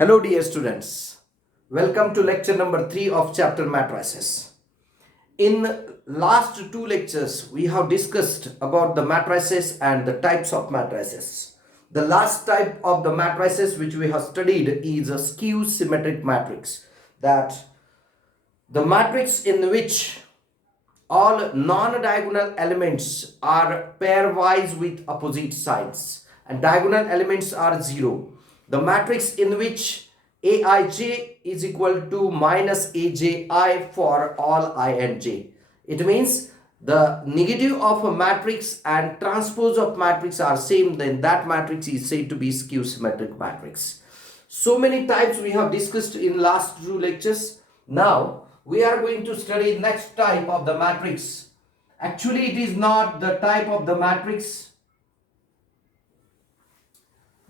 Hello, dear students. Welcome to lecture number 3 of chapter matrices. In last two lectures, we have discussed about the matrices and the types of matrices. The last type of the matrices which we have studied is a skew symmetric matrix. That the matrix in which all non-diagonal elements are pairwise with opposite signs and diagonal elements are 0. The matrix in which aij is equal to minus aji for all I and j. It means the negative of a matrix and transpose of matrix are same, then that matrix is said to be skew symmetric matrix. So many types we have discussed in last two lectures. Now we are going to study next type of the matrix. Actually, it is not the type of the matrix,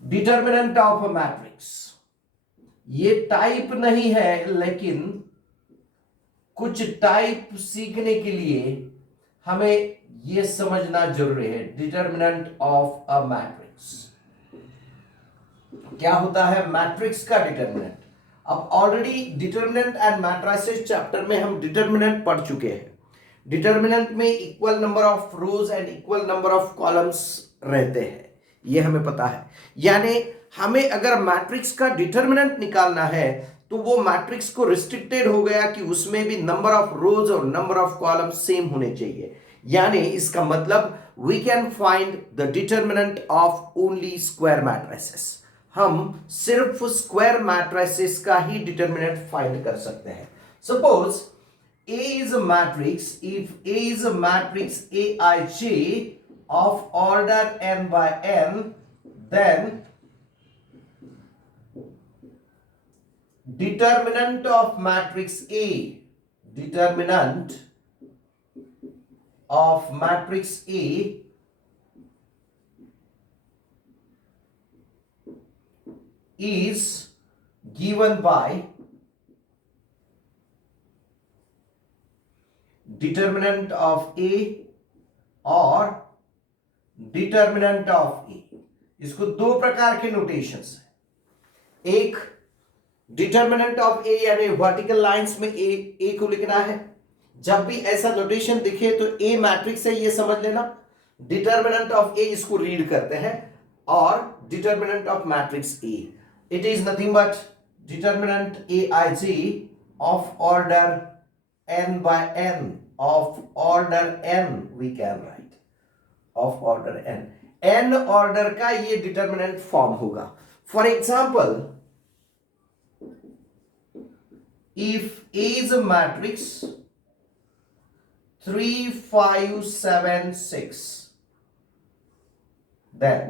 determinant of a matrix. ये type नहीं है, लेकिन कुछ type सीखने के लिए हमें ये समझना जरूरी है. डिटर्मिनेंट ऑफ अ मैट्रिक्स क्या होता है? मैट्रिक्स का डिटर्मिनेंट. अब already determinant and matrices chapter में हम डिटर्मिनेंट पढ़ चुके हैं. डिटर्मिनेंट में equal number of rose and equal number of columns रहते हैं, ये हमें पता है. यानी हमें अगर मैट्रिक्स का डिटर्मिनेंट निकालना है तो वो मैट्रिक्स को रिस्ट्रिक्टेड हो गया कि उसमें भी नंबर ऑफ रोज और नंबर ऑफ कॉलम सेम होने चाहिए. यानी इसका मतलब we can find the determinant of only square matrices. हम सिर्फ स्क्वायर मैट्रिसेस का ही डिटर्मिनेंट फाइंड कर सकते हैं. Suppose A is a matrix. If A is a matrix Aij of order n by n, then determinant of matrix A, determinant of matrix A is given by determinant of A और determinant of A. इसको दो प्रकार के notations है. एक determinant of A यानी vertical lines में ए को लिखना है. जब भी ऐसा नोटेशन दिखे तो ए मैट्रिक्स है ये समझ लेना. डिटर्मिनेंट ऑफ ए इसको रीड करते हैं और determinant of matrix A, it is nothing but determinant A I J of order n by n, of order n we can write, of order n order का ये डिटर्मिनेंट फॉर्म होगा. For example, if A is a matrix 3 5 7 6, then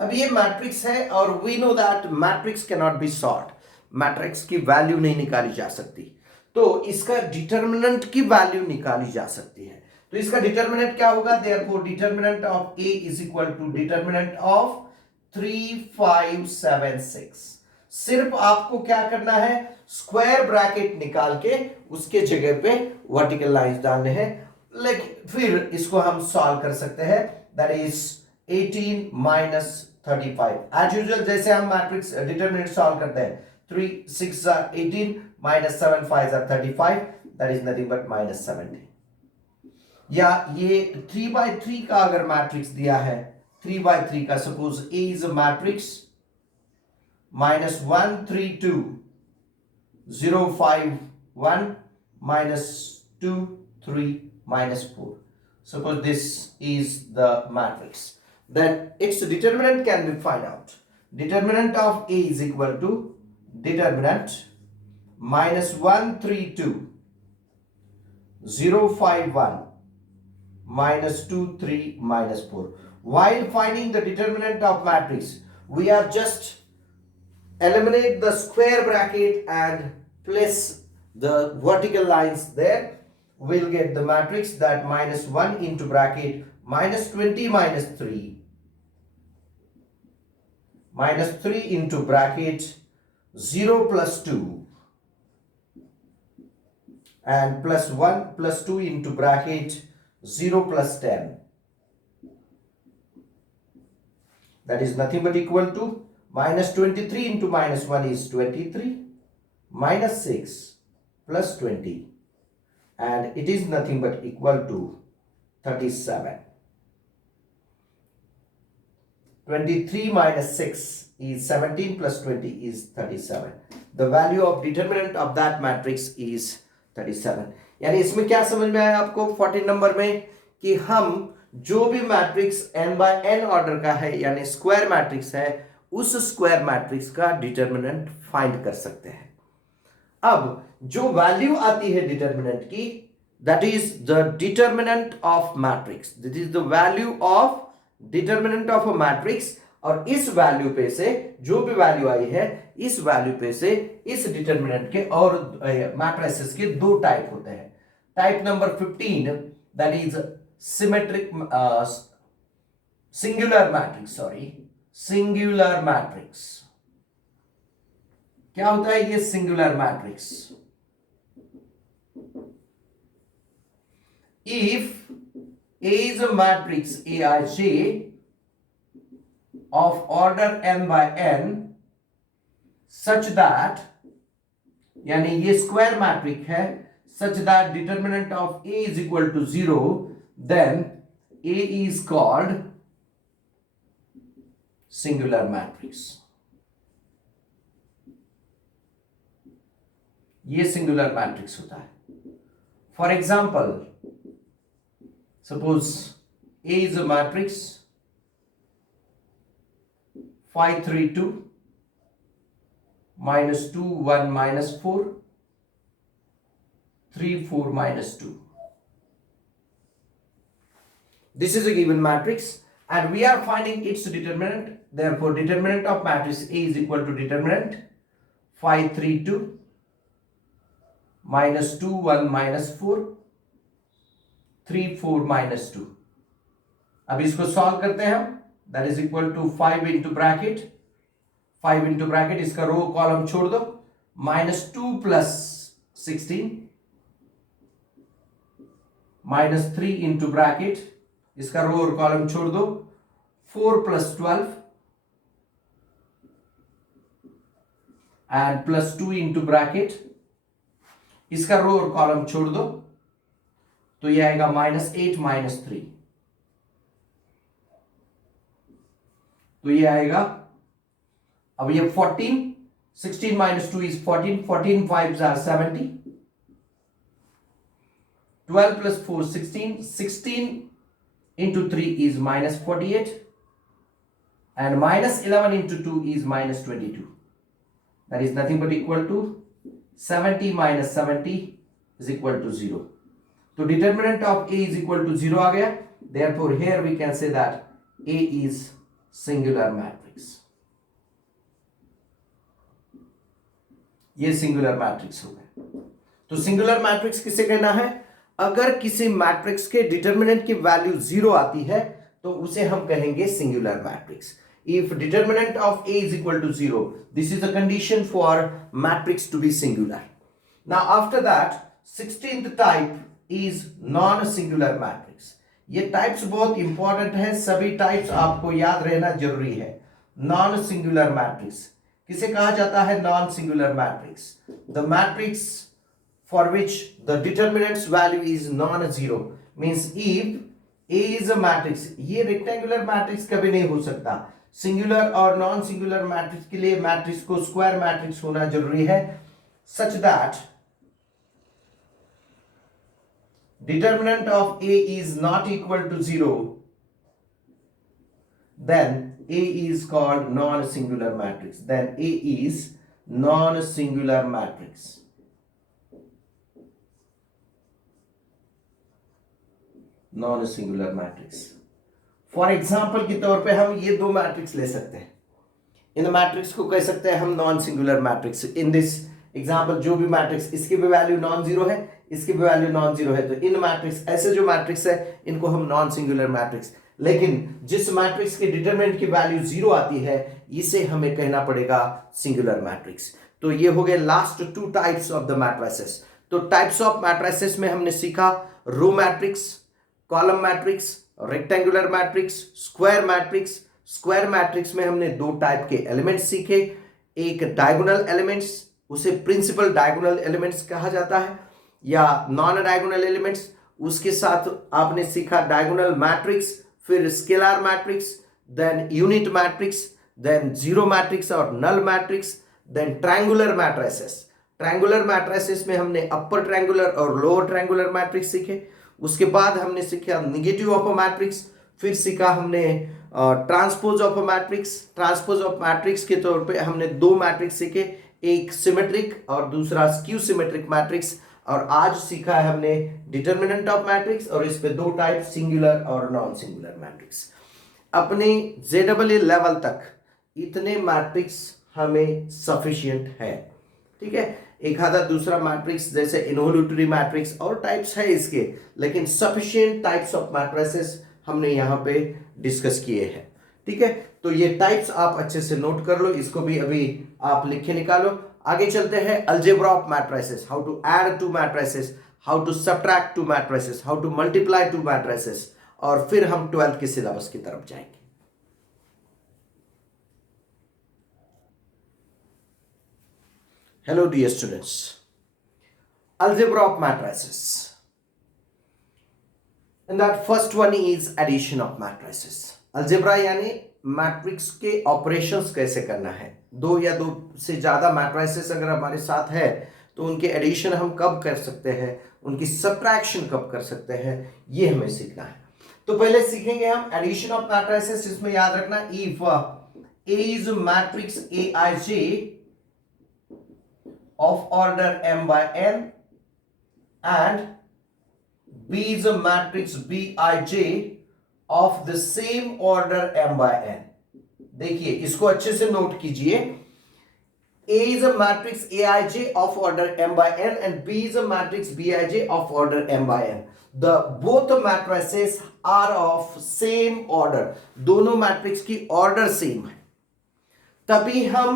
अब ये matrix है और we know that matrix can not be sort. Matrix की value नहीं निकाली जा सकती, तो इसका डिटर्मिनेंट की वैल्यू निकाली जा सकती है. तो इसका डिटर्मिनेंट क्या होगा? Therefore determinant of A is equal to determinant of 3 5 7 6. सिर्फ आपको क्या करना है? स्क्वायर ब्रैकेट निकाल के उसके जगह पे वर्टिकल लाइंस डालने हैं. लेकिन फिर इसको हम सॉल्व कर सकते हैं. That is 18 minus 35. As usual जैसे हम मैट्रिक्स डिटर्मिनेंट सॉल्व करते हैं, 3 6 are 18 minus 7 5 are 35, that is nothing but minus 70. या ये 3 by 3 का अगर मैट्रिक्स दिया है, 3 by 3 का, suppose A is a matrix minus 1 3 2 0 5 1 minus 2 3 minus 4. Suppose this is the matrix, then its determinant can be find out. Determinant of A is equal to determinant minus 1 3 2 0 5 1 minus 2 3 minus 4. While finding the determinant of matrix, we are just eliminate the square bracket and place the vertical lines there. We'll get the matrix that minus 1 into bracket minus 20 minus 3 minus 3 into bracket 0 plus 2 and plus 1 plus 2 into bracket 0 plus 10. That is nothing but equal to minus 23 into minus 1 is 23, minus 6 plus 20, and it is nothing but equal to 37. 23 minus 6 is 17 plus 20 is 37. The value of determinant of that matrix is 37. यानी इसमें क्या समझ में आया आपको 14 number में कि हम जो भी matrix n by n order का है यानी स्क्वायर मैट्रिक्स है उस स्क्वायर मैट्रिक्स का डिटर्मिनेंट फाइंड कर सकते हैं। अब जो वैल्यू आती है डिटर्मिनेंट की that is the determinant of matrix, this is the value of determinant of a matrix, और इस वैल्यू पे से जो भी वैल्यू आई है इस वैल्यू पे से इस डिटर्मिनेंट के और मैट्रिसेस के दो टाइप होते हैं। Type number 15 that is symmetric singular matrix, singular matrix. क्या होता है ये singular matrix? If A is a matrix Aij of order n by n such that, यानी ये स्क्वायर मैट्रिक्स है, such that determinant of A is equal to 0, then A is called singular matrix. ये singular matrix होता है। For example, suppose A is a matrix 5 3 2 minus 2 1 minus 4 3 4 minus 2. This is a given matrix and we are finding its determinant. Therefore determinant of matrix A is equal to determinant 5 3 2 minus 2 1 minus 4 3 4 minus 2. अब इसको solve करते हैं हम। That is equal to 5 into bracket, 5 into bracket, इसका row column छोड़ दो, minus 2 plus 16 minus 3 into bracket, इसका row और कॉलम छोड़ दो, 4 plus 12 and plus 2 into bracket, इसका रो और कॉलम छोड़ दो, तो ये आएगा माइनस 8 माइनस 3, तो ये आएगा, अब ये 14, 16 minus 2 is 14, 14 5s are 70, 12 plus 4 16, 16 into 3 is minus 48 and minus 11 into 2 is minus 22. That is nothing but equal to 70 minus 70 is equal to 0. तो determinant of A is equal to 0 आ गया। Therefore here we can say that A is singular matrix. ये singular matrix हो गए। तो singular matrix किसे कहना है? अगर किसी मैट्रिक्स के डिटर्मिनेंट की वैल्यू 0 आती है तो उसे हम कहेंगे singular matrix. If determinant of A is equal to 0, this is the condition for matrix to be singular. Now after that 16th type is non-singular matrix. ये टाइप्स बहुत इंपॉर्टेंट है, सभी टाइप्स आपको याद रहना जरूरी है। नॉन सिंगुलर मैट्रिक्स किसे कहा जाता है? Non singular matrix, the matrix for which the determinants value is non zero, means if A is a matrix, ये रेक्टेंगुलर मैट्रिक्स कभी नहीं हो सकता। सिंगुलर और नॉन सिंगुलर मैट्रिक्स के लिए मैट्रिक्स को स्क्वायर मैट्रिक्स होना जरूरी है, such that determinant of A is not equal to 0, then A is called non-singular matrix. Then A is non-singular matrix. Non-singular matrix. For example के तौर पे हम ये दो मैट्रिक्स ले सकते हैं। इन मैट्रिक्स को कह सकते हैं हम non-singular matrix. In this example जो भी मैट्रिक्स, इसकी भी वैल्यू नॉन जीरो है, इसकी भी वैल्यू नॉन जीरो है, तो इन मैट्रिक्स, ऐसे जो मैट्रिक्स है इनको हम नॉन सिंगुलर मैट्रिक्स। लेकिन जिस मैट्रिक्स के डिटरमिनेंट की वैल्यू 0 आती है इसे हमें कहना पड़ेगा सिंगुलर मैट्रिक्स। तो ये हो गए last 2 types of the matrices. तो टाइप्स ऑफ मैट्रिसेस में हमने सीखा row matrix, column matrix, rectangular matrix, square matrix, square matrix में हमने दो टाइप के एलिमेंट्स सीखे। एक डायगोनल एलिमेंट्स, उसे प्रिंसिपल डायगोनल एलिमेंट्स कहा जाता है, या नॉन डायगोनल एलिमेंट्स। उसके साथ आपने सीखा डायगोनल मैट्रिक्स, फिर scalar matrix, then unit matrix, then zero matrix और null matrix, then triangular matrices. Triangular matrices में हमने अपर ट्रायंगुलर और लोअर ट्रायंगुलर मैट्रिक्स सीखे। उसके बाद हमने सीखा निगेटिव ऑफ अ मैट्रिक्स, फिर सीखा हमने transpose of a matrix. Transpose of matrix के तौर पे हमने दो मैट्रिक्स सीखे, एक सिमेट्रिक और दूसरा स्क्यू सिमेट्रिक मैट्रिक्स। और आज सीखा है हमने डिटर्मिनेंट ऑफ मैट्रिक्स, और इस पे दो टाइप, सिंगुलर और नॉन सिंगुलर मैट्रिक्स। अपने जेडबल लेवल तक इतने मैट्रिक्स हमें सफिशिएंट है, ठीक है। एक आधा दूसरा मैट्रिक्स जैसे इनवोल्यूटरी मैट्रिक्स और टाइप्स है इसके, लेकिन सफिशिएंट टाइप्स ऑफ मैट्रिसेस हमने यहाँ पे डिस्कस किए हैं, ठीक है। तो ये टाइप्स आप अच्छे से नोट कर लो, इसको भी अभी आप लिख के निकालो। आगे चलते हैं algebra of matrices, how to add two matrices, how to subtract two matrices, how to multiply two matrices, और फिर हम 12th के सिलेबस की तरफ जाएंगे। Hello dear students, algebra of matrices. And that first one is addition of matrices. Algebra यानी matrix के operations कैसे करना है। दो या दो से ज्यादा मैट्रिसेस अगर हमारे साथ है तो उनके एडिशन हम कब कर सकते हैं, उनकी सब्ट्रैक्शन कब कर सकते हैं, ये हमें सीखना है। तो पहले सीखेंगे हम एडिशन ऑफ मैट्रिसेस। इसमें याद रखना, if A is a matrix Aij of order m by n and B is a matrix Bij of the same order m by n। देखिए इसको अच्छे से नोट कीजिए। A is a matrix Aij of order m by n and B is a matrix Bij of order m by n। The both matrices are of same order। दोनों matrix की order same है, तभी हम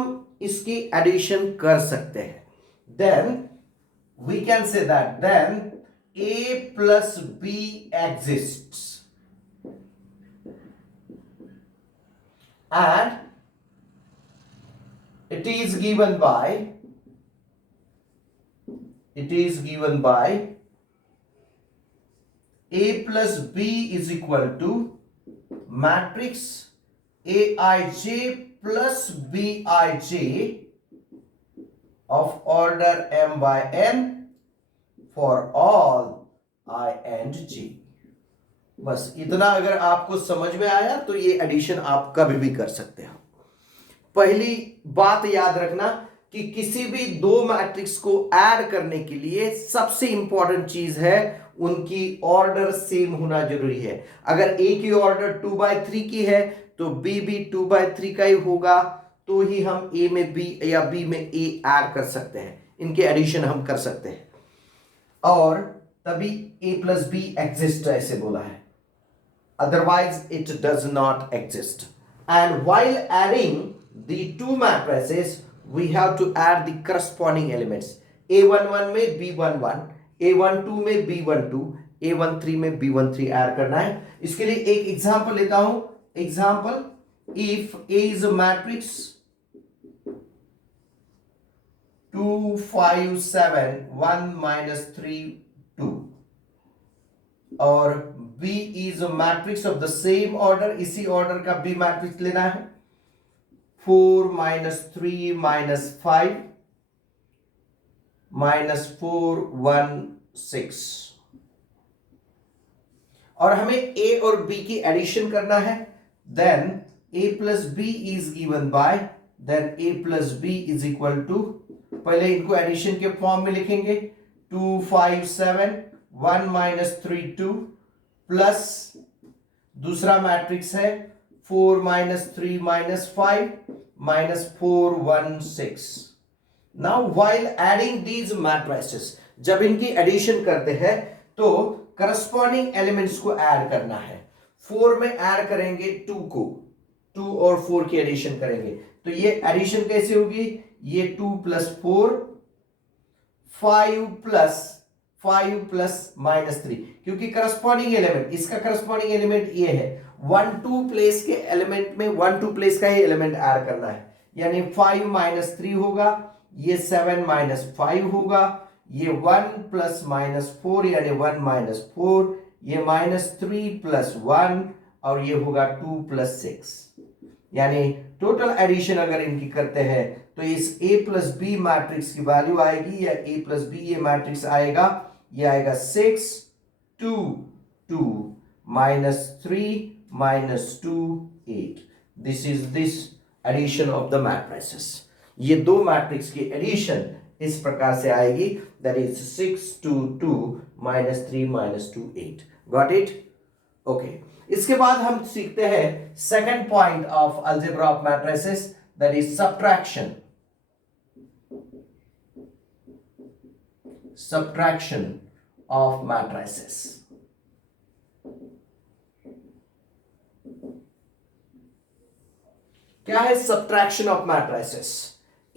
इसकी addition कर सकते हैं। Then we can say that then A plus B exists and it is given by A plus B is equal to matrix Aij plus Bij of order m by n for all I and j। बस इतना अगर आपको समझ में आया तो ये addition आप कभी भी कर सकते हो। पहली बात याद रखना कि किसी भी दो मैट्रिक्स को ऐड करने के लिए सबसे इंपॉर्टेंट चीज है उनकी ऑर्डर सेम होना जरूरी है। अगर ए की ऑर्डर 2/3 की है तो बी भी 2/3 का ही होगा, तो ही हम ए में बी या बी में ए ऐड कर सकते हैं, इनके एडिशन हम कर सकते हैं। और तभी ए प्लस बी एग्जिस्ट ऐसे बोला है, otherwise it does not exist. And while adding the two matrices we have to add the corresponding elements. A11 में B11, A12 में B12, A13 में B13 ऐड करना है। इसके लिए एक एग्जांपल लेता हूं। Example, if A is a matrix 2 5 7 1 minus 3 2 और B is a matrix of the same order, इसी ऑर्डर का B मैट्रिक्स लेना है। 4 minus 3 minus 5 minus 4 1 6 और हमें A और B की एडिशन करना है। then A plus B is given by then A plus B is equal to, पहले इनको एडिशन के फॉर्म में लिखेंगे, 2 5 7 1 minus 3 2 प्लस दूसरा मैट्रिक्स है 4 minus 3 minus 5 minus 4 1 6। Now while adding these matrices, जब इनकी एडिशन करते हैं तो करस्पॉन्डिंग एलिमेंट्स को ऐड करना है। 4 में ऐड करेंगे 2 को, 2 और 4 की एडिशन करेंगे, तो ये एडिशन कैसे होगी, ये 2 प्लस 4 5 प्लस -3, क्योंकि करस्पॉन्डिंग एलिमेंट, इसका करस्पॉन्डिंग एलिमेंट ये है 1 2 प्लेस के एलिमेंट में 1 2 प्लेस का ही एलिमेंट ऐड करना है, यानी 5 माइनस 3 होगा, ये 7 माइनस 5 होगा, ये 1 प्लस माइनस 4 यानी 1 माइनस 4, ये माइनस 3 प्लस 1 और ये होगा 2 प्लस 6, यानी टोटल एडिशन अगर इनकी करते हैं तो इस a प्लस बी मैट्रिक्स की वैल्यू आएगी, या a प्लस बी ये मैट्रिक्स आएगा, ये आएगा 6 2 2 minus 3 minus 2 8. This addition of the matrices. ये दो मैट्रिक्स की एडिशन इस प्रकार से आएगी, that is 6 2 2 minus 3 minus 2 8. Got it? Okay. इसके बाद हम सीखते हैं second point of algebra of matrices, that is subtraction. Subtraction of matrices. क्या है subtraction of matrices?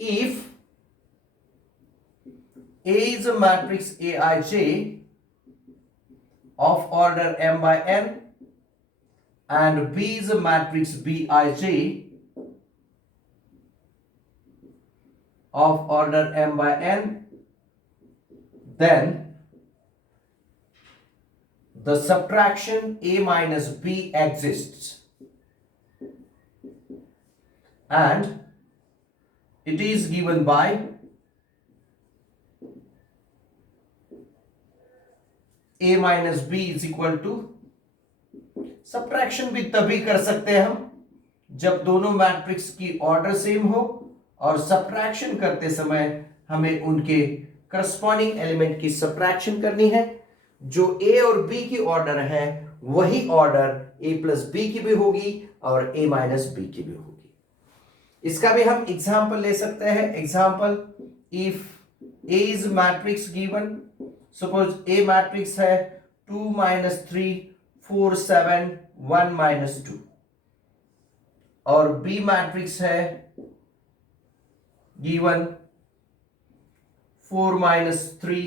If A is a matrix Aij of order m by n and B is a matrix Bij of order m by n, then the subtraction A minus B exists and it is given by a minus B is equal to. Subtraction भी तभी कर सकते हैं हम जब दोनों matrix की order same हो और सब्ट्रैक्शन करते समय हमें उनके करस्पॉन्डिंग एलिमेंट की सब्ट्रैक्शन करनी है. जो a और b की ऑर्डर है वही ऑर्डर a प्लस बी की भी होगी और a माइनस बी की भी होगी. इसका भी हम एग्जाम्पल ले सकते हैं. Example, if a is matrix given, suppose A matrix है 2 माइनस 3 4 7 1 माइनस 2 और B मैट्रिक्स है गिवन 4 माइनस 3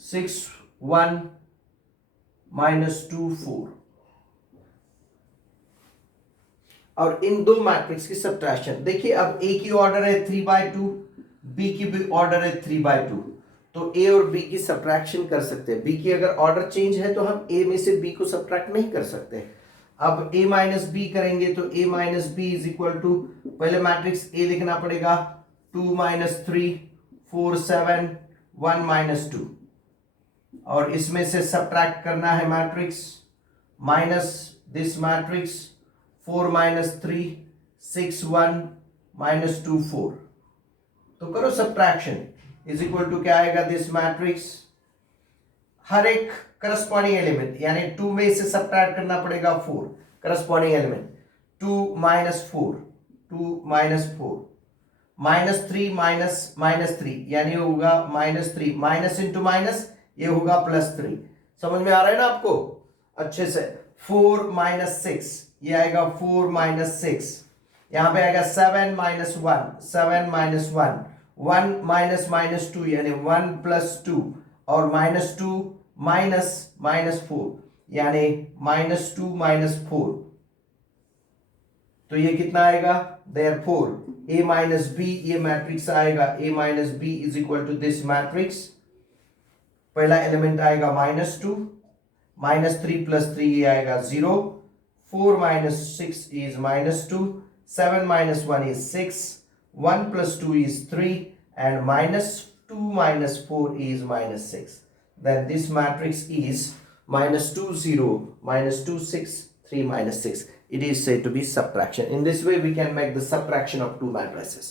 6 1 माइनस 2 4. और इन दो मैट्रिक्स की सब्ट्रैक्शन देखिए. अब A की ऑर्डर है 3/2, B की भी ऑर्डर है 3/2, तो A और B की सब्ट्रैक्शन कर सकते हैं. B की अगर ऑर्डर चेंज है तो हम A में से B को सब्ट्रैक्ट नहीं कर सकते. अब A माइनस बी करेंगे तो A minus B is equal to, पहले मैट्रिक्स A लिखना पड़ेगा 2 माइनस 3 4 7 1 माइनस 2 और इसमें से सब्ट्रैक्ट करना है matrix minus this matrix 4 minus 3 6 1 minus 2 4. तो करो सब्ट्रैक्शन इज इक्वल टू क्या आएगा, दिस मैट्रिक्स. हर एक करस्पॉन्डिंग एलिमेंट यानी 2 में से सब्ट्रैक्ट करना पड़ेगा 4 corresponding element. 2 minus 4 2 minus 4 minus 3 minus minus 3 यानी होगा माइनस 3 माइनस इंटू माइनस ये होगा प्लस 3. समझ में आ रहा है ना आपको अच्छे से. 4 माइनस 6 ये आएगा 4 माइनस 6. यहां पे आएगा 7 माइनस 1 7 माइनस 1 1 माइनस माइनस 2 यानी 1 प्लस 2 और माइनस 2 माइनस माइनस 4 यानी माइनस 2 माइनस 4. तो ये कितना आएगा, देयरफॉर A माइनस बी ये मैट्रिक्स आएगा. A minus B is equal to this matrix. पहला एलिमेंट आएगा माइनस 2 माइनस 3 प्लस 3 ये आएगा 0. 4 minus 6 is minus 2 7 minus 1 is 6, 1 plus 2 is 3 and minus 2 minus 4 is minus 6. Then this matrix is minus 2 0, minus 2 6, 3 minus 6. It is said to be subtraction. In this way we can make the subtraction of two matrices.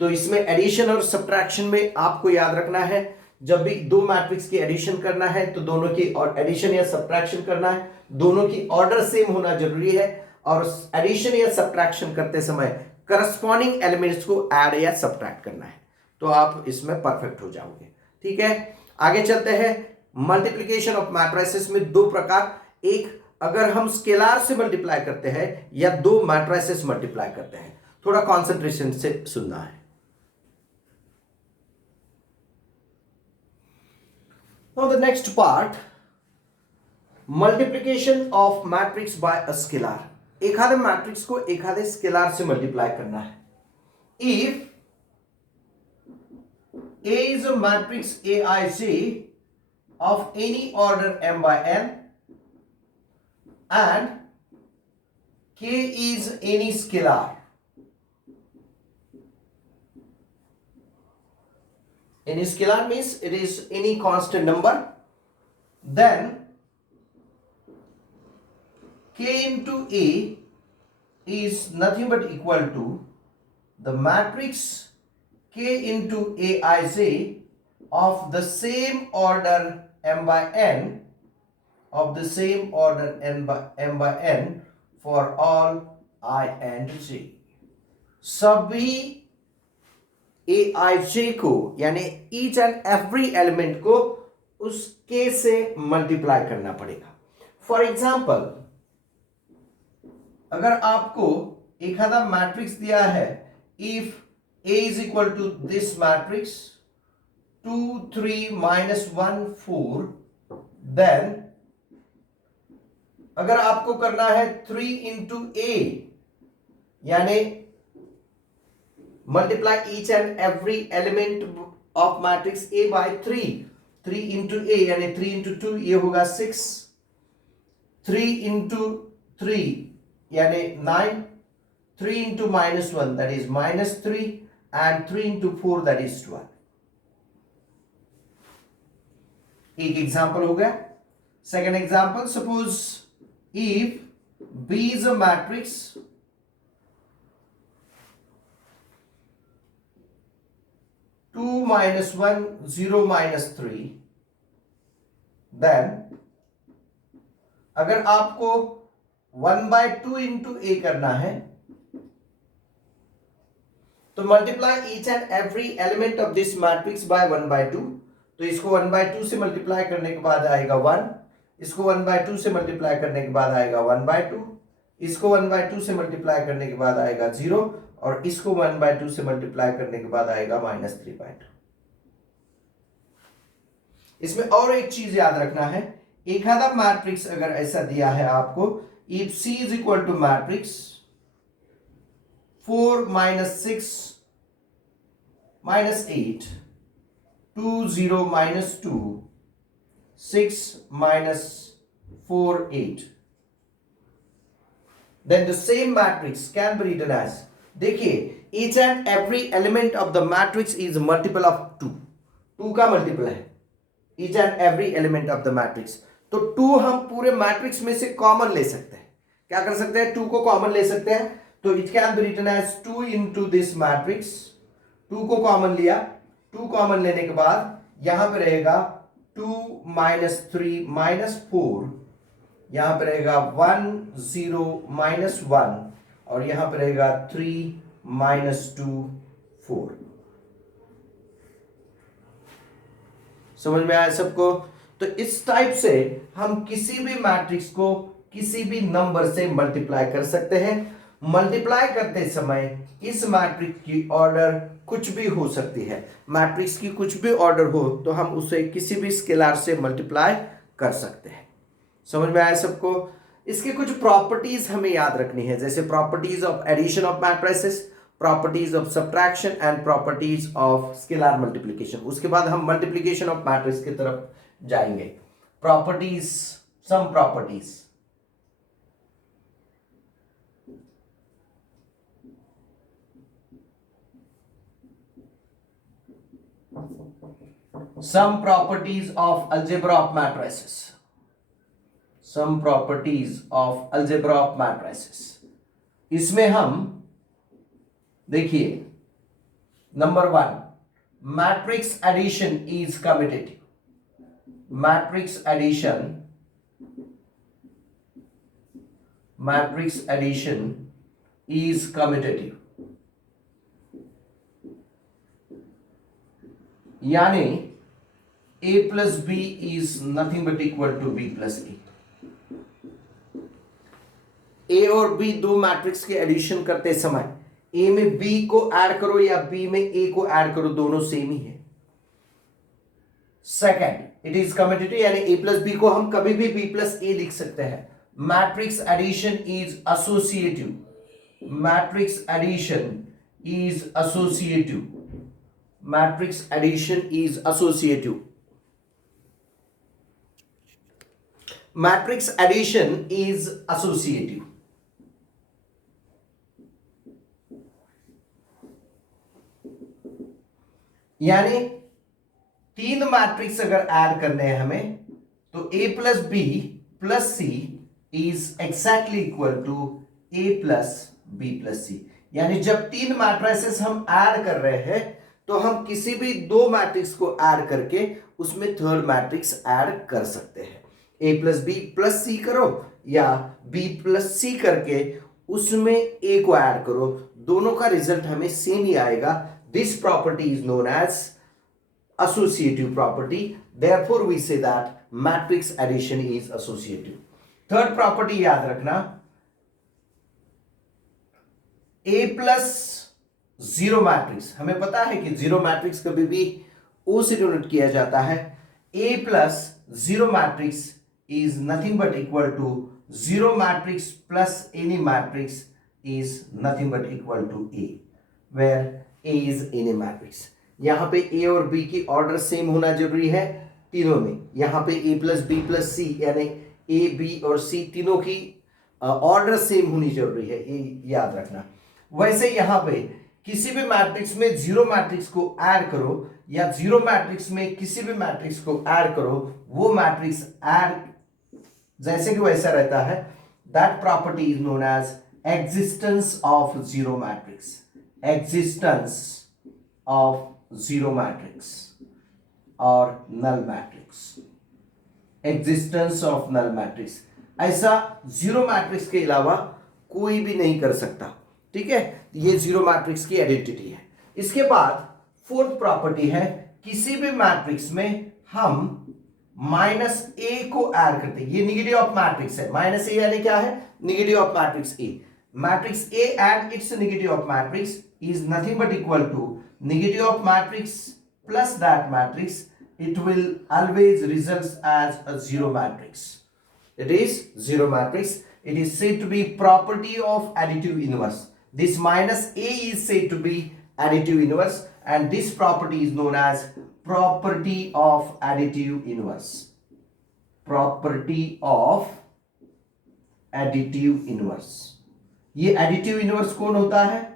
तो इसमें addition और subtraction में आपको याद रखना है, जब भी दो मैट्रिक्स की एडिशन करना है तो दोनों की और एडिशन या सब्ट्रैक्शन करना है, दोनों की ऑर्डर सेम होना जरूरी है और एडिशन या सब्ट्रैक्शन करते समय करस्पॉन्डिंग एलिमेंट्स को ऐड या सब्ट्रैक्ट करना है, तो आप इसमें परफेक्ट हो जाओगे. ठीक है, आगे चलते हैं. मल्टीप्लिकेशन ऑफ मैट्रिसेस में दो प्रकार, एक अगर हम स्केलर से मल्टीप्लाई करते हैं या दो मैट्रिसेस मल्टीप्लाई करते हैं. थोड़ा कॉन्सेंट्रेशन से सुनना है. Now the next part, multiplication of matrix bye a scalar, एखादे मैट्रिक्स को एखादे स्केलर से मल्टीप्लाई करना है. If A is a matrix Aij of any order m by n and K is any scalar. Any scalar means it is any constant number. Then K into A is nothing but equal to the matrix K into Aij of the same order m by n, of the same order m by n for all I and j. सभी Aij को यानी each and every element को उस K से multiply करना पड़ेगा. For example, अगर आपको एक आधा मैट्रिक्स दिया है, if A is equal to this matrix 2 3 minus 1 4, then अगर आपको करना है 3 into A, यानी multiply each and every element of matrix A by 3, 3 into A यानी 3 into 2 ये होगा 6, 3 into 3 यानी 9, 3 into minus 1 that is minus 3, and 3 into 4 that is 12. एक एग्जाम्पल हो गया. Second example, suppose if B is a matrix 2 minus 1 0 minus 3, then अगर आपको 1 by 2 into A करना है तो multiply each and every element of this matrix bye 1 by 2. तो इसको 1 by 2 से मल्टीप्लाई करने के बाद आएगा 1, इसको 1 by 2 से मल्टीप्लाई करने के बाद आएगा 1 by 2, इसको 1 by 2 से मल्टीप्लाई करने के बाद आएगा 0, और इसको 1 by 2 से मल्टीप्लाई करने के बाद आएगा -3/2. इसमें और एक चीज याद रखना है, एक आधा मैट्रिक्स अगर ऐसा दिया है आपको, if C is equal to matrix 4 minus 6 minus 8, 2 0 minus 2, 6 minus 4 8, then the same matrix can be written as, देखिए each and every element of the matrix is multiple of 2, 2 का मल्टीपल है each and every element of the matrix. तो 2 हम पूरे matrix में से common ले सकते हैं. क्या कर सकते हैं? 2 को कॉमन ले सकते हैं. तो it can be written as 2 into this matrix. 2 को कॉमन लिया, 2 कॉमन लेने के बाद यहां पे रहेगा 2 minus 3 minus 4, यहां पे रहेगा 1 0 minus 1, और यहां पे रहेगा 3 minus 2 4. समझ में आया सबको? तो इस टाइप से हम किसी भी मैट्रिक्स को किसी भी नंबर से मल्टीप्लाई कर सकते हैं. मल्टीप्लाई करते समय इस मैट्रिक्स की ऑर्डर कुछ भी हो सकती है. मैट्रिक्स की कुछ भी ऑर्डर हो तो हम उसे किसी भी स्केलर से मल्टीप्लाई कर सकते हैं. समझ में आया सबको? इसके कुछ प्रॉपर्टीज हमें याद रखनी है, जैसे properties of addition of matrices, properties of subtraction and properties of scalar multiplication. उसके बाद हम मल्टीप्लिकेशन ऑफ मैट्रिक्स की तरफ जाएंगे. Properties, some properties. Some properties of algebra of matrices. Some properties of algebra of matrices. इसमें हम देखिए, number 1, matrix addition is commutative. Matrix addition is commutative, यानी a plus b is nothing but equal to b plus a. a और b दो matrix के addition करते समय a में b को ऐड करो या b में a को ऐड करो, दोनों सेम ही है. सेकंड, इट इज कम्यूटेटिव, यानी ए प्लस बी को हम कभी भी बी प्लस ए लिख सकते हैं. Matrix addition is associative. Matrix addition is associative. Matrix addition is associative. Matrix addition is associative. यानी तीन मैट्रिक्स अगर ऐड करने हैं हमें तो a plus B plus C is exactly equal to a plus B plus C. यानी जब तीन मैट्रिसेस हम ऐड कर रहे हैं तो हम किसी भी दो मैट्रिक्स को ऐड करके उसमें थर्ड मैट्रिक्स ऐड कर सकते हैं. ए प्लस बी प्लस सी करो या बी प्लस सी करके उसमें ए को ऐड करो, दोनों का रिजल्ट हमें सेम ही आएगा. This property is known as associative property. Therefore we say that matrix addition is associative. Third property याद रखना, ए प्लस जीरो मैट्रिक्स. हमें पता है कि जीरो मैट्रिक्स कभी भी ओ से डिनोट किया जाता है. A plus zero matrix is nothing but equal to zero matrix plus any matrix is nothing but equal to A, where A is any matrix. यहां पे ए और बी की ऑर्डर सेम होना जरूरी है तीनों में. यहां पे ए प्लस बी प्लस सी यानी ए बी और सी तीनों की ऑर्डर सेम होनी जरूरी है, ये याद रखना. वैसे यहां पे किसी भी मैट्रिक्स में जीरो मैट्रिक्स को ऐड करो या जीरो मैट्रिक्स में किसी भी मैट्रिक्स को ऐड करो, वो मैट्रिक्स ऐड जैसे कि वैसा रहता है. That property is known as existence of zero matrix. Existence of zero matrix और null matrix. Existence of null matrix ऐसा जीरो मैट्रिक्स के अलावा कोई भी नहीं कर सकता. ठीक है, ये जीरो मैट्रिक्स की आइडेंटिटी है. इसके बाद फोर्थ प्रॉपर्टी है, किसी भी मैट्रिक्स में हम माइनस ए को ऐड करते हैं. ये निगेटिव ऑफ मैट्रिक्स है. माइनस ए यानी क्या है? Negative of matrix A. Matrix A and its negative of matrix is nothing but equal to negative of matrix plus that matrix. It will always results as a zero matrix. It is zero matrix. It is said to be property of additive inverse. This minus a is said to be additive inverse, and this property is known as property of additive inverse. Property of additive inverse. ये additive inverse कौन होता है?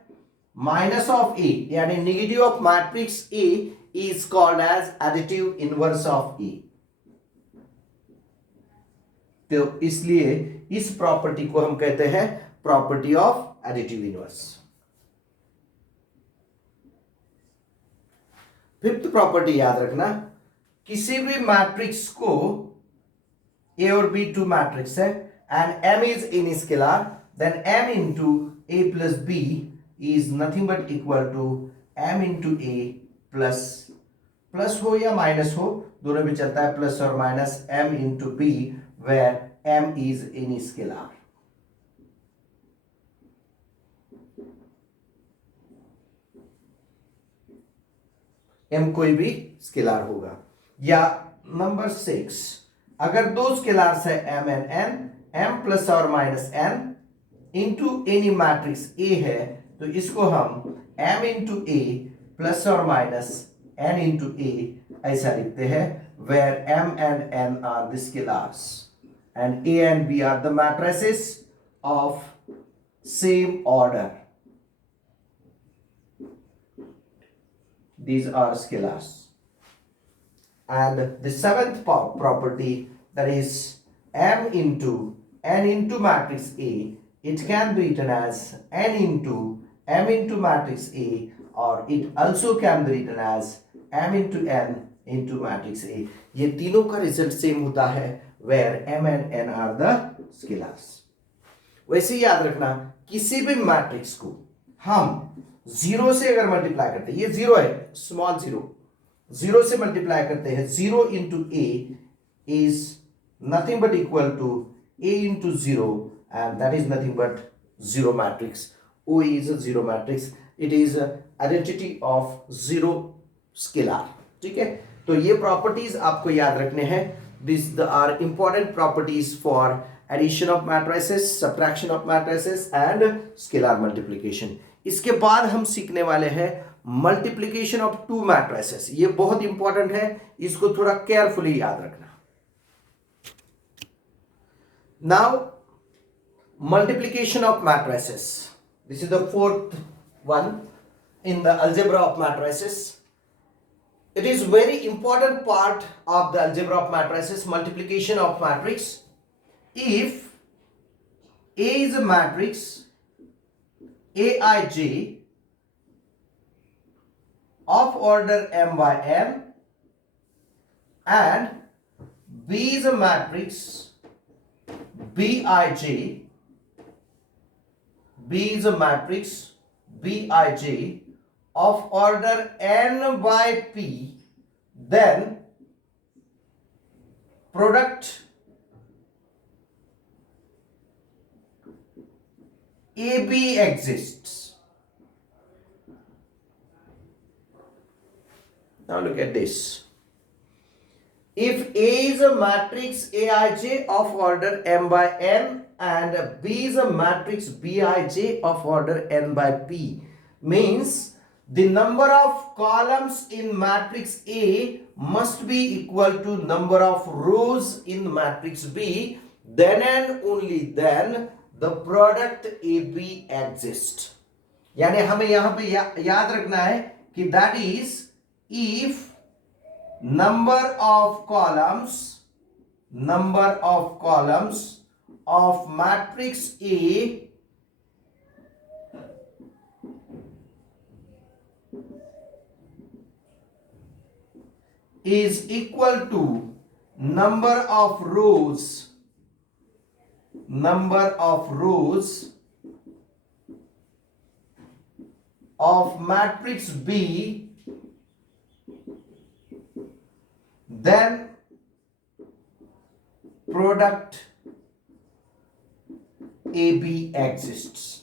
Minus of A यानी negative of matrix A is called as additive inverse of A. तो इसलिए इस property को हम कहते हैं property of additive inverse. Fifth property याद रखना, किसी भी मैट्रिक्स को ए और बी टू मैट्रिक्स है and M is in scalar, then M into A plus B is nothing but equal to m into a plus plus हो या minus हो दोनों भी चलता है, प्लस और minus m into b where m is any scalar. m कोई भी स्केलार होगा. या नंबर 6, अगर दो स्केलार्स है m and n, m plus और minus n into any matrix a है, तो इसको हम m इंटू ए प्लस और माइनस n इंटू ए ऐसा लिखते हैं, where m and n are the scalars and a and b are the matrices of same order. These are scalars. And the seventh property, that is m into n into matrix A, it can be written as n into m into matrix A, or it also can be written as m into n into matrix A. ये तीनों का result same होता है, where m and n are the scalars. वैसे याद रखना, किसी भी मैट्रिक्स को हम जीरो से अगर मल्टीप्लाई करते हैं, ये जीरो है, स्मॉल जीरो, जीरो से मल्टीप्लाई करते हैं, zero into A is nothing but equal to a into zero, and that is nothing but zero matrix. O is a zero matrix. It is a identity of zero scalar. ठीक है, तो ये properties आपको याद रखने हैं. This are important properties for addition of matrices, subtraction of matrices and scalar multiplication. इसके बाद हम सीखने वाले हैं मल्टीप्लिकेशन ऑफ टू मैट्रिसेस. ये बहुत इंपॉर्टेंट है, इसको थोड़ा केयरफुली याद रखना. Now multiplication of matrices. This is the fourth one in the algebra of matrices. It is very important part of the algebra of matrices, multiplication of matrix. If A is a matrix Aij of order m by n and B is a matrix Bij of order n by p, then product AB exists. Now look at this. If A is a matrix Aij of order m by n and B is a matrix Bij of order n by p, means the number of columns in matrix A must be equal to number of rows in matrix B, then and only then the product AB exists. यानी हमें यहां पे याद रखना है कि that is if number of columns of matrix A is equal to number of rows of matrix B, then product AB exists.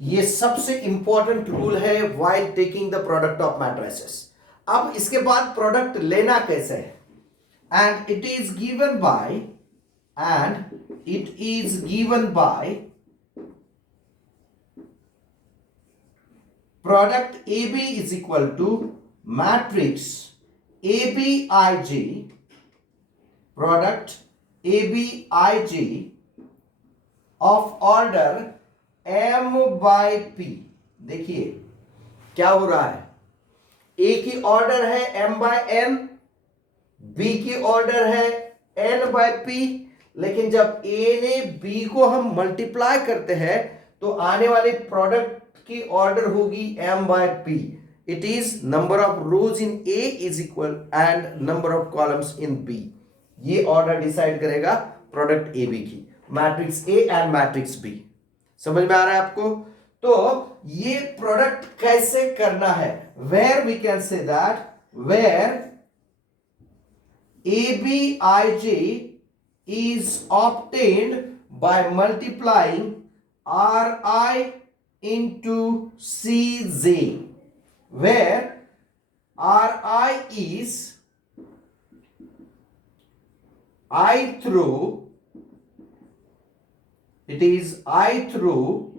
ये सबसे इंपॉर्टेंट रूल है while taking the product of matrices. अब इसके बाद प्रोडक्ट लेना कैसे है? And it is given by product AB is equal to matrix ABIJ, product ABIJ of order m by p. देखिए क्या हो रहा है, A की ऑर्डर है m by n, B की ऑर्डर है n by p, लेकिन जब A ने B को हम मल्टीप्लाई करते हैं तो आने वाले प्रोडक्ट की ऑर्डर होगी m by p. It is number of rows in A is equal and number of columns in B. ये ऑर्डर डिसाइड करेगा प्रोडक्ट AB की, matrix A and matrix B. समझ में आ रहा है आपको? तो ये प्रोडक्ट कैसे करना है? Where we can say that where ABIJ is obtained by multiplying RI into CJ, where Ri is ith row, it is ith row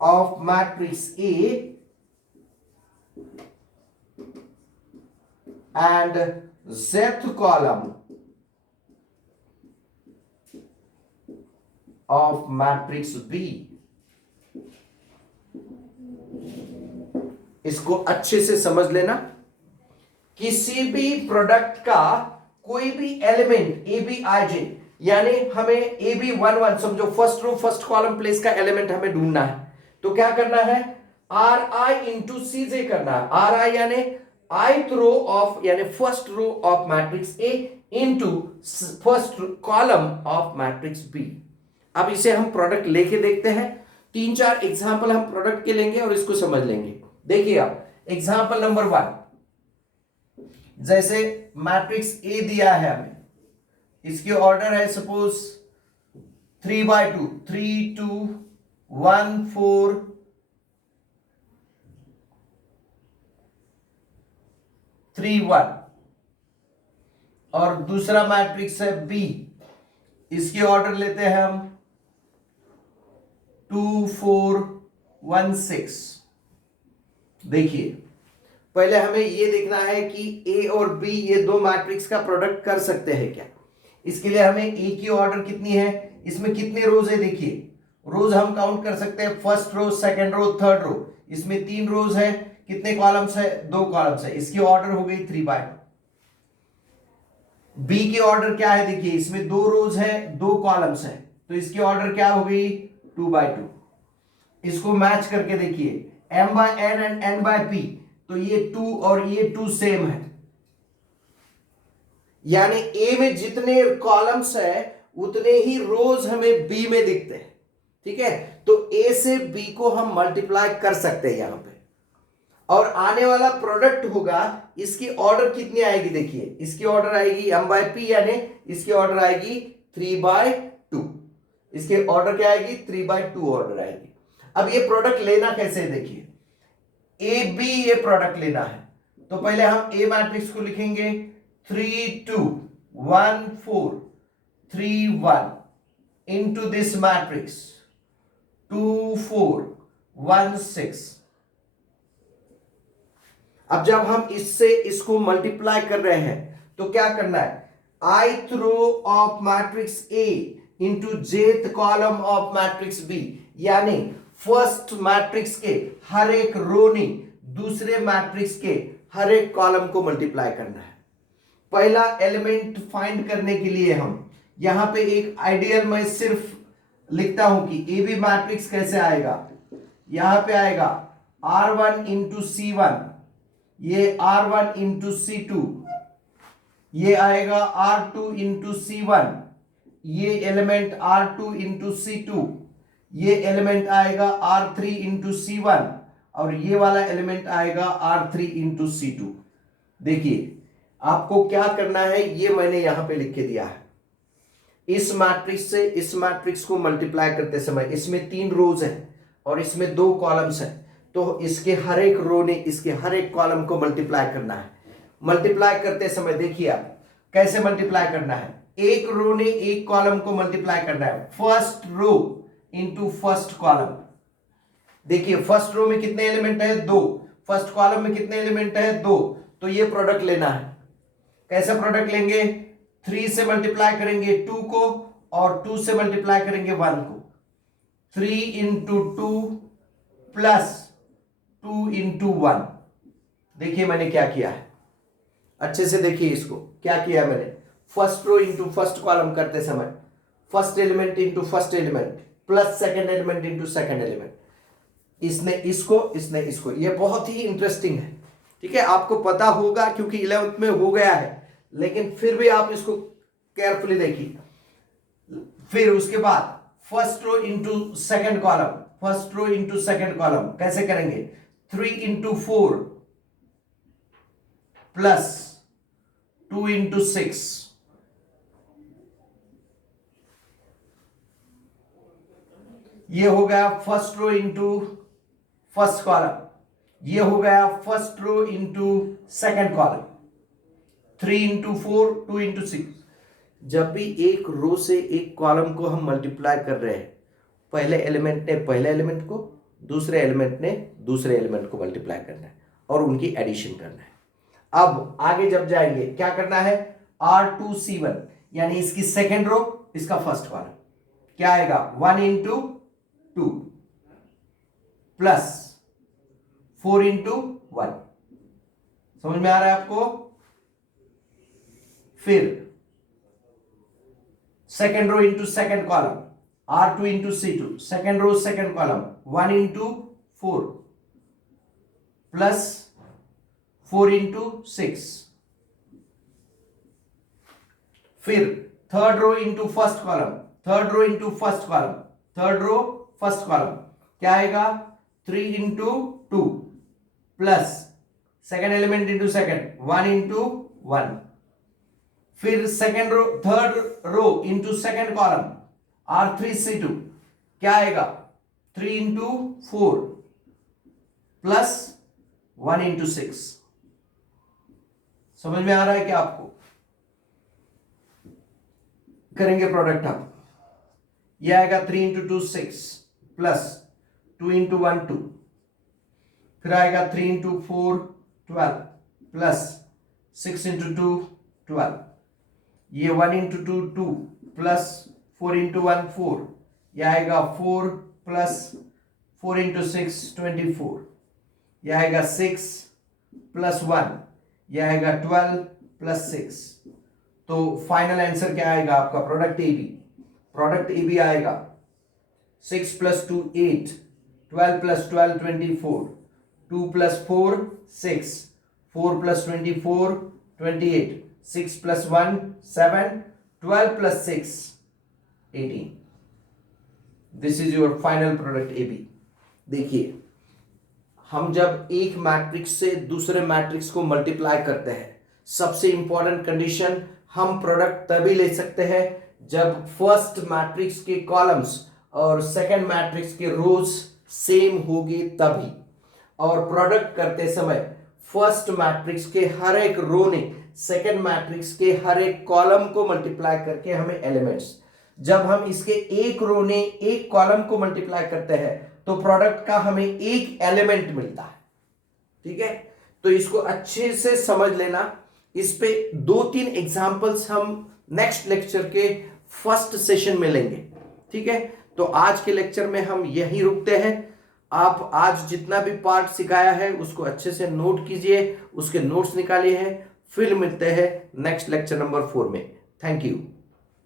of matrix A and zth column of matrix B. इसको अच्छे से समझ लेना. किसी भी product का कोई भी एलिमेंट ABIJ, यानी हमें AB11 समझो, first row first column place का एलिमेंट हमें ढूंढना है. तो क्या करना है? RI इंटू CJ करना है. RI यानी ith रो ऑफ, यानी first row of matrix A into first column of matrix B. अब इसे हम प्रोडक्ट लेके देखते हैं. 3-4 एग्जाम्पल हम प्रोडक्ट के लेंगे और इसको समझ लेंगे. देखिए आप एग्जाम्पल नंबर 1, जैसे मैट्रिक्स A दिया है हमें, इसकी ऑर्डर है सपोज 3/2, 3 2 1 4 3 1, और दूसरा मैट्रिक्स है बी, इसके ऑर्डर लेते हैं हम 2 4 1 6। देखिए पहले हमें ये देखना है कि ए और बी ये दो मैट्रिक्स का प्रोडक्ट कर सकते हैं क्या। इसके लिए हमें ए की ऑर्डर कितनी है, इसमें कितने रोज है, देखिए रोज हम काउंट कर सकते हैं, first row, second row, third row. इसमें 3 रोज है, कितने कॉलम्स है, 2 कॉलम्स है। इसकी ऑर्डर हो गई 3/2। बी की ऑर्डर क्या है, देखिए इसमें 2 रोज है, 2 कॉलम्स है, तो इसकी ऑर्डर क्या हो गई 2/2। इसको मैच करके देखिए m/n एंड n/p, तो ये 2 और ये 2 सेम है, यानी ए में जितने कॉलम्स है उतने ही रोज हमें बी में दिखते हैं। ठीक है, तो ए से बी को हम मल्टीप्लाई कर सकते हैं यहां पे, और आने वाला प्रोडक्ट होगा, इसकी ऑर्डर कितनी आएगी, देखिए इसकी ऑर्डर आएगी m/p, यानी इसकी ऑर्डर आएगी 3/2। इसके ऑर्डर क्या आएगी, 3/2 ऑर्डर आएगी। अब ये प्रोडक्ट लेना कैसे है, देखिए ए बी ये प्रोडक्ट लेना है, तो पहले हम ए मैट्रिक्स को लिखेंगे 3 2 1 4 3 1 into this matrix 2 4 1 6। अब जब हम इससे इसको मल्टीप्लाई कर रहे हैं तो क्या करना है, ith row of matrix A into jth column of matrix B, यानी फर्स्ट मैट्रिक्स के हर एक रो ने दूसरे मैट्रिक्स के हर एक कॉलम को मल्टीप्लाई करना है। पहला एलिमेंट फाइंड करने के लिए हम यहां पे एक आइडियल में सिर्फ लिखता हूं कि ए बी मैट्रिक्स कैसे आएगा। यहां पे आएगा R1 इंटू C1, ये R1 इंटू C2, ये आएगा R2 इंटू C1, ये एलिमेंट R2 इंटू C2, ये एलिमेंट आएगा R3 इंटू C1, और ये वाला एलिमेंट आएगा R3 इंटू C2। देखिए आपको क्या करना है, ये मैंने यहां पे लिख के दिया है। इस मैट्रिक्स से इस मैट्रिक्स को मल्टीप्लाई करते समय इसमें 3 रोज है और इसमें 2 कॉलम्स है, तो इसके हर एक रो ने इसके हर एक कॉलम को मल्टीप्लाई करना है। मल्टीप्लाई करते समय देखिए आप कैसे मल्टीप्लाई करना है, एक रो ने एक कॉलम को मल्टीप्लाई करना है, first row into first column. देखिए फर्स्ट रो में कितने एलिमेंट है, 2, फर्स्ट कॉलम में कितने एलिमेंट है, 2, तो ये प्रोडक्ट लेना है। कैसे प्रोडक्ट लेंगे, 3 से मल्टीप्लाई करेंगे 2 को, और 2 से मल्टीप्लाई करेंगे 1 को। 3 इंटू 2 प्लस 2 इंटू 1। देखिए मैंने क्या किया है, अच्छे से देखिए इसको क्या किया मैंने। First row into first column करते समय first element into first element plus second element into second element, इसने इसको इसने इसको। ये बहुत ही इंटरेस्टिंग है, ठीक है, आपको पता होगा क्योंकि 11th में हो गया है, लेकिन फिर भी आप इसको केयरफुली देखिए। फिर उसके बाद first row into second column, first row into second column कैसे करेंगे, 3 इंटू 4 प्लस 2 इंटू 6, ये हो गया first row into first column, ये हो गया first row into second column, 3 into 4 2 into 6। जब भी एक रो से एक कॉलम को हम मल्टीप्लाई कर रहे हैं, पहले एलिमेंट ने पहले एलिमेंट को, दूसरे एलिमेंट ने दूसरे एलिमेंट को मल्टीप्लाई करना है और उनकी एडिशन करना है। अब आगे जब जाएंगे क्या करना है, R2C1 यानी इसकी सेकेंड रो इसका फर्स्ट कॉलम क्या आएगा, 1 इंटू 2 प्लस 4 इंटू 1। समझ में आ रहा है आपको। फिर second row into second column, R2 into C2, second row second column 1 into 4 plus 4 into 6। फिर third row into first column, third row into first column, third row first column क्या आएगा, 3 into 2 plus second element into second 1 into 1। फिर second row third row into second column R3C2 क्या आएगा, 3 into 4 plus 1 into 6। समझ में आ रहा है क्या आपको? करेंगे प्रोडक्ट हम, ये आएगा 3 इंटू 2 6 प्लस 2 इंटू 1 2, फिर आएगा 3 इंटू 4 12 प्लस 6 इंटू 2 12, ये 1 इंटू 2 2 प्लस 4 इंटू 1 4, ये आएगा 4 प्लस 4 इंटू 6 24, ये आएगा 6 प्लस 1, ये आएगा 12 प्लस 6। तो फाइनल आंसर क्या आएगा आपका? Product A B. Product A B आएगा 6 plus 2 8, 12 plus 12 24, 2 plus 4 6, 4 plus 24 28, 6 plus 1 7, 12 plus 6 18। This is your final product A B. देखिए, हम जब एक मैट्रिक्स से दूसरे मैट्रिक्स को मल्टीप्लाई करते हैं, सबसे इंपॉर्टेंट कंडीशन, हम प्रोडक्ट तभी ले सकते हैं जब फर्स्ट मैट्रिक्स के कॉलम्स और सेकंड मैट्रिक्स के रोज सेम होगी तभी। और प्रोडक्ट करते समय फर्स्ट मैट्रिक्स के हर एक रो ने सेकंड मैट्रिक्स के हर एक कॉलम को मल्टीप्लाई करके हमें एलिमेंट्स, जब हम इसके एक रो ने एक कॉलम को मल्टीप्लाई करते हैं तो प्रोडक्ट का हमें एक एलिमेंट मिलता है। ठीक है, तो इसको अच्छे से समझ लेना। इस पे 2-3 एग्जांपल्स हम नेक्स्ट लेक्चर के फर्स्ट सेशन में लेंगे। ठीक है, तो आज के लेक्चर में हम यही रुकते हैं। आप आज जितना भी पार्ट सिखाया है उसको अच्छे से नोट कीजिए, उसके नोट्स निकालिए हैं। फिर मिलते हैं नेक्स्ट लेक्चर नंबर 4 में। Thank you.